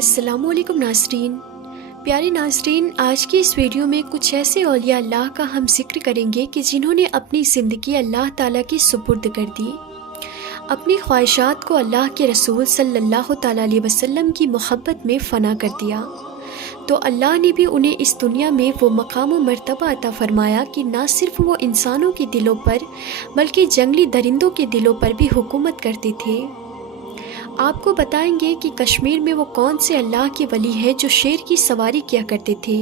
السلام علیکم ناظرین۔ پیارے ناظرین، آج کی اس ویڈیو میں کچھ ایسے اولیاء اللہ کا ہم ذکر کریں گے کہ جنہوں نے اپنی زندگی اللہ تعالیٰ کی سپرد کر دی، اپنی خواہشات کو اللہ کے رسول صلی اللہ تعالیٰ علیہ وسلم کی محبت میں فنا کر دیا، تو اللہ نے بھی انہیں اس دنیا میں وہ مقام و مرتبہ عطا فرمایا کہ نہ صرف وہ انسانوں کے دلوں پر بلکہ جنگلی درندوں کے دلوں پر بھی حکومت کرتے تھے۔ آپ کو بتائیں گے کہ کشمیر میں وہ کون سے اللہ کے ولی ہے جو شیر کی سواری کیا کرتے تھے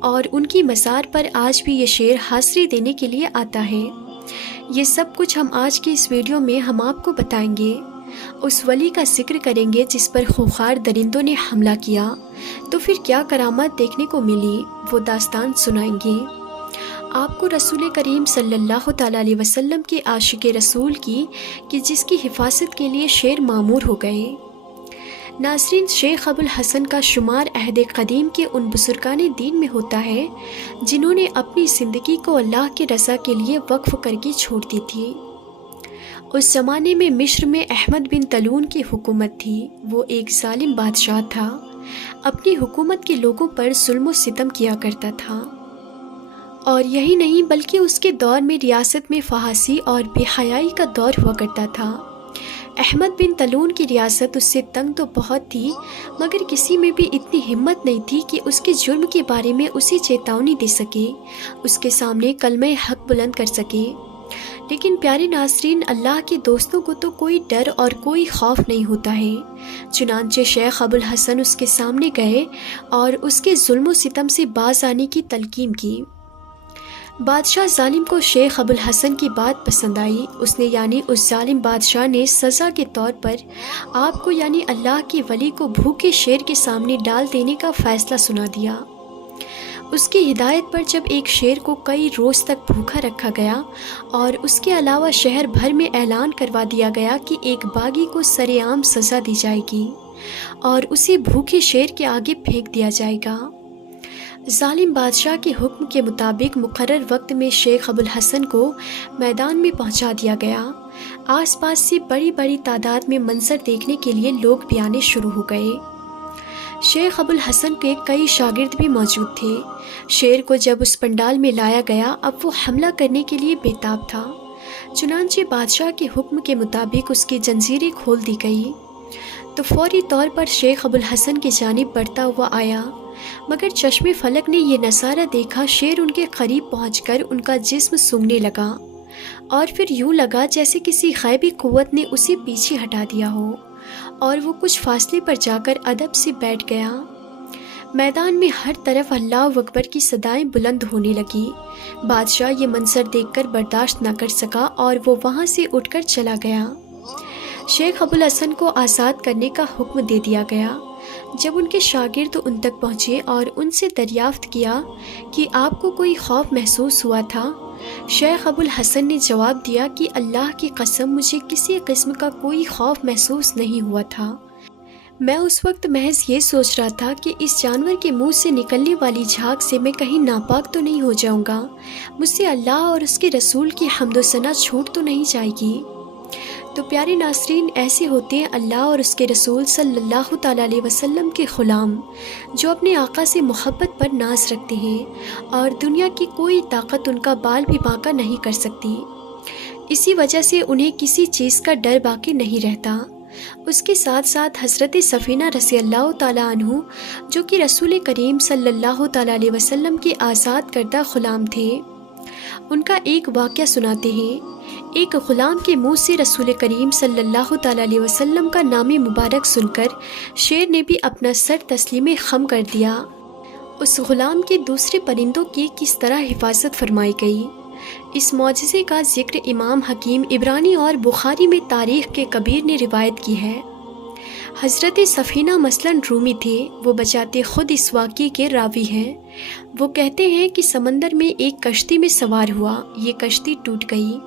اور ان کی مزار پر آج بھی یہ شیر حاضری دینے کے لیے آتا ہے۔ یہ سب کچھ ہم آج کی اس ویڈیو میں ہم آپ کو بتائیں گے۔ اس ولی کا ذکر کریں گے جس پر خوخار درندوں نے حملہ کیا، تو پھر کیا کرامات دیکھنے کو ملی، وہ داستان سنائیں گے۔ آپ کو رسول کریم صلی اللہ تعالیٰ علیہ وسلم کے عاشق رسول کی کہ جس کی حفاظت کے لیے شیر معمور ہو گئے۔ ناظرین، شیخ ابو الحسن کا شمار عہد قدیم کے ان بزرگان دین میں ہوتا ہے جنہوں نے اپنی زندگی کو اللہ کے رضا کے لیے وقف کر کے چھوڑ دی تھی۔ اس زمانے میں مصر میں احمد بن طولون کی حکومت تھی۔ وہ ایک ظالم بادشاہ تھا، اپنی حکومت کے لوگوں پر ظلم و ستم کیا کرتا تھا، اور یہی نہیں بلکہ اس کے دور میں ریاست میں فحاشی اور بے حیائی کا دور ہوا کرتا تھا۔ احمد بن طولون کی ریاست اس سے تنگ تو بہت تھی، مگر کسی میں بھی اتنی ہمت نہیں تھی کہ اس کے جرم کے بارے میں اسے چیتاونی دے سکے، اس کے سامنے کلمہ حق بلند کر سکے۔ لیکن پیارے ناظرین، اللہ کے دوستوں کو تو کوئی ڈر اور کوئی خوف نہیں ہوتا ہے۔ چنانچہ شیخ ابو الحسن اس کے سامنے گئے اور اس کے ظلم و ستم سے باز آنے کی تلقین کی۔ بادشاہ ظالم کو شیخ ابو الحسن کی بات پسند آئی۔ اس نے یعنی اس ظالم بادشاہ نے سزا کے طور پر آپ کو یعنی اللہ کے ولی کو بھوکے شیر کے سامنے ڈال دینے کا فیصلہ سنا دیا۔ اس کی ہدایت پر جب ایک شیر کو کئی روز تک بھوکا رکھا گیا اور اس کے علاوہ شہر بھر میں اعلان کروا دیا گیا کہ ایک باغی کو سرے عام سزا دی جائے گی اور اسے بھوکے شیر کے آگے پھینک دیا جائے گا۔ ظالم بادشاہ کے حکم کے مطابق مقرر وقت میں شیخ ابو الحسن کو میدان میں پہنچا دیا گیا۔ آس پاس سے بڑی بڑی تعداد میں منظر دیکھنے کے لیے لوگ بھی آنے شروع ہو گئے۔ شیخ ابو الحسن کے کئی شاگرد بھی موجود تھے۔ شیر کو جب اس پنڈال میں لایا گیا، اب وہ حملہ کرنے کے لیے بے تاب تھا۔ چنانچہ بادشاہ کے حکم کے مطابق اس کی زنجیریں کھول دی گئی تو فوری طور پر شیخ ابو الحسن کی جانب بڑھتا ہوا آیا، مگر چشم فلک نے یہ نظارہ دیکھا، شیر ان کے قریب پہنچ کر ان کا جسم سونگھنے لگا اور پھر یوں لگا جیسے کسی غیبی قوت نے اسے پیچھے ہٹا دیا ہو، اور وہ کچھ فاصلے پر جا کر ادب سے بیٹھ گیا۔ میدان میں ہر طرف اللہ اکبر کی صدائیں بلند ہونے لگی۔ بادشاہ یہ منظر دیکھ کر برداشت نہ کر سکا اور وہ وہاں سے اٹھ کر چلا گیا۔ شیخ ابو الحسن کو آزاد کرنے کا حکم دے دیا گیا۔ جب ان کے شاگرد ان تک پہنچے اور ان سے دریافت کیا کہ آپ کو کوئی خوف محسوس ہوا تھا، شیخ ابو الحسن نے جواب دیا کہ اللہ کی قسم مجھے کسی قسم کا کوئی خوف محسوس نہیں ہوا تھا۔ میں اس وقت محض یہ سوچ رہا تھا کہ اس جانور کے منہ سے نکلنے والی جھاگ سے میں کہیں ناپاک تو نہیں ہو جاؤں گا، مجھ سے اللہ اور اس کے رسول کی حمد و ثنا چھوٹ تو نہیں جائے گی۔ تو پیارے ناظرین، ایسے ہوتے ہیں اللہ اور اس کے رسول صلی اللہ تعالیٰ علیہ وسلم کے غلام جو اپنے آقا سے محبت پر ناز رکھتے ہیں اور دنیا کی کوئی طاقت ان کا بال بھی بانکا نہیں کر سکتی۔ اسی وجہ سے انہیں کسی چیز کا ڈر باقی نہیں رہتا۔ اس کے ساتھ ساتھ حضرت سفینہ رضی اللہ تعالیٰ عنہ جو کہ رسول کریم صلی اللہ تعالیٰ علیہ وسلم کے آزاد کردہ غلام تھے، ان کا ایک واقعہ سناتے ہیں۔ ایک غلام کے منہ سے رسول کریم صلی اللہ تعالیٰ علیہ وسلم کا نام مبارک سن کر شیر نے بھی اپنا سر تسلیم خم کر دیا۔ اس غلام کے دوسرے پرندوں کی کس طرح حفاظت فرمائی گئی، اس معجزے کا ذکر امام حکیم عبرانی اور بخاری میں تاریخ کے کبیر نے روایت کی ہے۔ حضرت سفینہ مثلاً رومی تھے، وہ بجاتے خود اس واقعے کے راوی ہیں۔ وہ کہتے ہیں کہ سمندر میں ایک کشتی میں سوار ہوا، یہ کشتی ٹوٹ گئی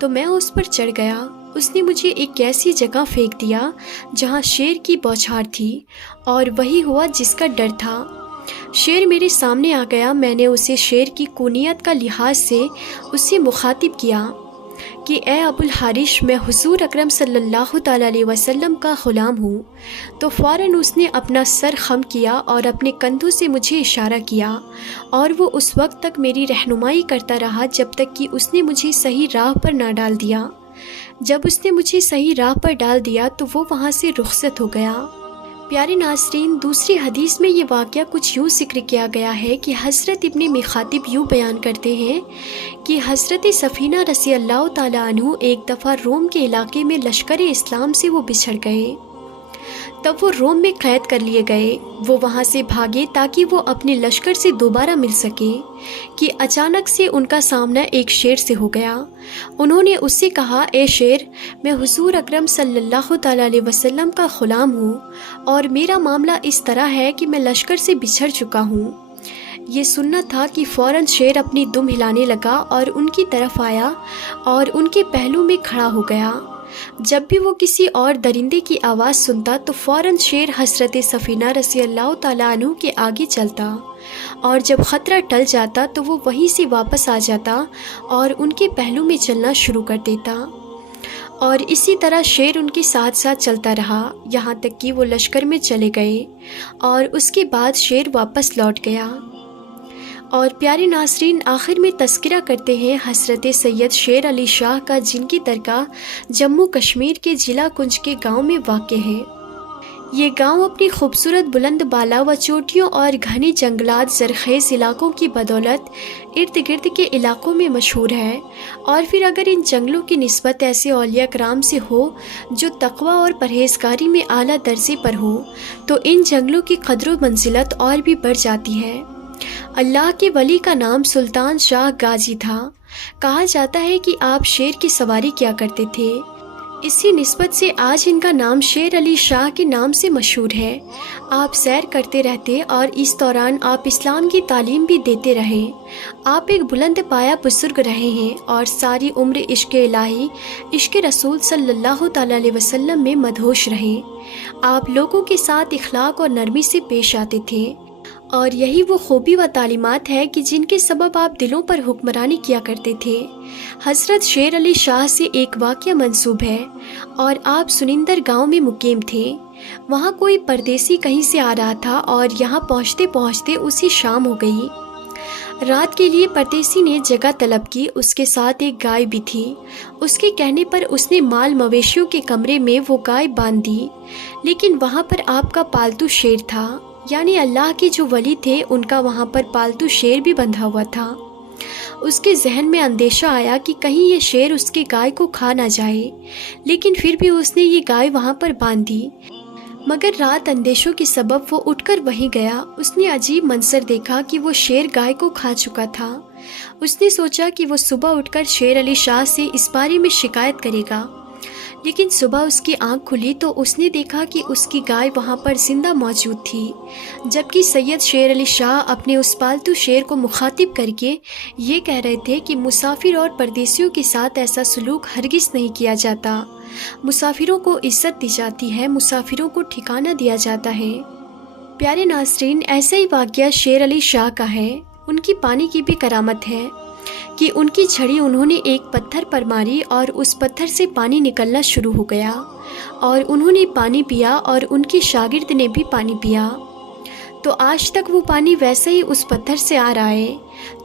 تو میں اس پر چڑھ گیا۔ اس نے مجھے ایک ایسی جگہ پھینک دیا جہاں شیر کی بوچھار تھی، اور وہی ہوا جس کا ڈر تھا۔ شیر میرے سامنے آ گیا، میں نے اسے شیر کی کونیت کا لحاظ سے اس سے مخاطب کیا۔ کہ اے ابو الحارث، میں حضور اکرم صلی اللہ تعالیٰ علیہ وسلم کا غلام ہوں، تو فوراً اس نے اپنا سر خم کیا اور اپنے کندھوں سے مجھے اشارہ کیا، اور وہ اس وقت تک میری رہنمائی کرتا رہا جب تک کہ اس نے مجھے صحیح راہ پر نہ ڈال دیا۔ جب اس نے مجھے صحیح راہ پر ڈال دیا تو وہ وہاں سے رخصت ہو گیا۔ پیارے ناظرین، دوسری حدیث میں یہ واقعہ کچھ یوں ذکر کیا گیا ہے کہ حضرت ابن مخاطب یوں بیان کرتے ہیں کہ حضرت سفینہ رضی اللہ تعالیٰ عنہ ایک دفعہ روم کے علاقے میں لشکر اسلام سے وہ بچھڑ گئے۔ تب وہ روم میں قید کر لیے گئے۔ وہ وہاں سے بھاگے تاکہ وہ اپنے لشکر سے دوبارہ مل سکیں کہ اچانک سے ان کا سامنا ایک شیر سے ہو گیا۔ انہوں نے اس سے کہا، اے شیر، میں حضور اکرم صلی اللہ تعالیٰ علیہ وسلم کا غلام ہوں، اور میرا معاملہ اس طرح ہے کہ میں لشکر سے بچھڑ چکا ہوں۔ یہ سننا تھا کہ فوراً شیر اپنی دم ہلانے لگا اور ان کی طرف آیا اور ان کے پہلو میں کھڑا ہو گیا۔ جب بھی وہ کسی اور درندے کی آواز سنتا تو فوراً شیر حضرت سفینہ رضی اللہ تعالیٰ عنہ کے آگے چلتا، اور جب خطرہ ٹل جاتا تو وہ وہیں سے واپس آ جاتا اور ان کے پہلو میں چلنا شروع کر دیتا، اور اسی طرح شیر ان کے ساتھ ساتھ چلتا رہا یہاں تک کہ وہ لشکر میں چلے گئے، اور اس کے بعد شیر واپس لوٹ گیا۔ اور پیارے ناظرین، آخر میں تذکرہ کرتے ہیں حضرت سید شیر علی شاہ کا، جن کی درگاہ جموں کشمیر کے ضلع کنج کے گاؤں میں واقع ہے۔ یہ گاؤں اپنی خوبصورت بلند بالا و چوٹیوں اور گھنے جنگلات زرخیز علاقوں کی بدولت ارد گرد کے علاقوں میں مشہور ہے۔ اور پھر اگر ان جنگلوں کی نسبت ایسے اولیاء کرام سے ہو جو تقوی اور پرہیزگاری میں اعلیٰ درجے پر ہو تو ان جنگلوں کی قدر و منزلت اور بھی بڑھ جاتی ہے۔ اللہ کے ولی کا نام سلطان شاہ غازی تھا۔ کہا جاتا ہے کہ آپ شیر کی سواری کیا کرتے تھے، اسی نسبت سے آج ان کا نام شیر علی شاہ کے نام سے مشہور ہے۔ آپ سیر کرتے رہتے اور اس دوران آپ اسلام کی تعلیم بھی دیتے رہے۔ آپ ایک بلند پایا بزرگ رہے ہیں اور ساری عمر عشق الہی، عشق رسول صلی اللہ تعالیٰ علیہ وسلم میں مدہوش رہے۔ آپ لوگوں کے ساتھ اخلاق اور نرمی سے پیش آتے تھے، اور یہی وہ خوبی و تعلیمات ہے کہ جن کے سبب آپ دلوں پر حکمرانی کیا کرتے تھے۔ حضرت شیر علی شاہ سے ایک واقعہ منسوب ہے، اور آپ سنندر گاؤں میں مقیم تھے۔ وہاں کوئی پردیسی کہیں سے آ رہا تھا اور یہاں پہنچتے پہنچتے اسی شام ہو گئی۔ رات کے لیے پردیسی نے جگہ طلب کی، اس کے ساتھ ایک گائے بھی تھی۔ اس کے کہنے پر اس نے مال مویشیوں کے کمرے میں وہ گائے باندھ دی، لیکن وہاں پر آپ کا پالتو شیر تھا، یعنی اللہ کے جو ولی تھے ان کا وہاں پر پالتو شیر بھی بندھا ہوا تھا۔ اس کے ذہن میں اندیشہ آیا کہ کہیں یہ شیر اس کی گائے کو کھا نہ جائے، لیکن پھر بھی اس نے یہ گائے وہاں پر باندھ دی۔ مگر رات اندیشوں کے سبب وہ اٹھ کر وہیں گیا۔ اس نے عجیب منظر دیکھا کہ وہ شیر گائے کو کھا چکا تھا۔ اس نے سوچا کہ وہ صبح اٹھ کر شیر علی شاہ سے اس بارے میں شکایت کرے گا، لیکن صبح اس کی آنکھ کھلی تو اس نے دیکھا کہ اس کی گائے وہاں پر زندہ موجود تھی، جبکہ سید شیر علی شاہ اپنے اس پالتو شیر کو مخاطب کر کے یہ کہہ رہے تھے کہ مسافر اور پردیسیوں کے ساتھ ایسا سلوک ہرگز نہیں کیا جاتا۔ مسافروں کو عزت دی جاتی ہے، مسافروں کو ٹھکانہ دیا جاتا ہے۔ پیارے ناظرین، ایسا ہی واقعہ شیر علی شاہ کا ہے۔ ان کی پانی کی بھی کرامت ہے کہ ان کی چھڑی انہوں نے ایک پتھر پر ماری اور اس پتھر سے پانی نکلنا شروع ہو گیا، اور انہوں نے پانی پیا اور ان کے شاگرد نے بھی پانی پیا، تو آج تک وہ پانی ویسے ہی اس پتھر سے آ رہا ہے۔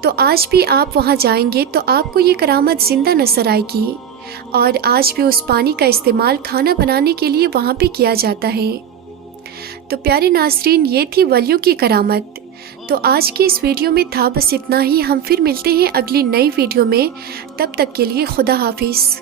تو آج بھی آپ وہاں جائیں گے تو آپ کو یہ کرامت زندہ نظر آئے گی، اور آج بھی اس پانی کا استعمال کھانا بنانے کے لیے وہاں پہ کیا جاتا ہے۔ تو پیارے ناظرین، یہ تھی ولیوں کی کرامت۔ تو آج کی اس ویڈیو میں تھا بس اتنا ہی۔ ہم پھر ملتے ہیں اگلی نئی ویڈیو میں، تب تک کے لیے خدا حافظ۔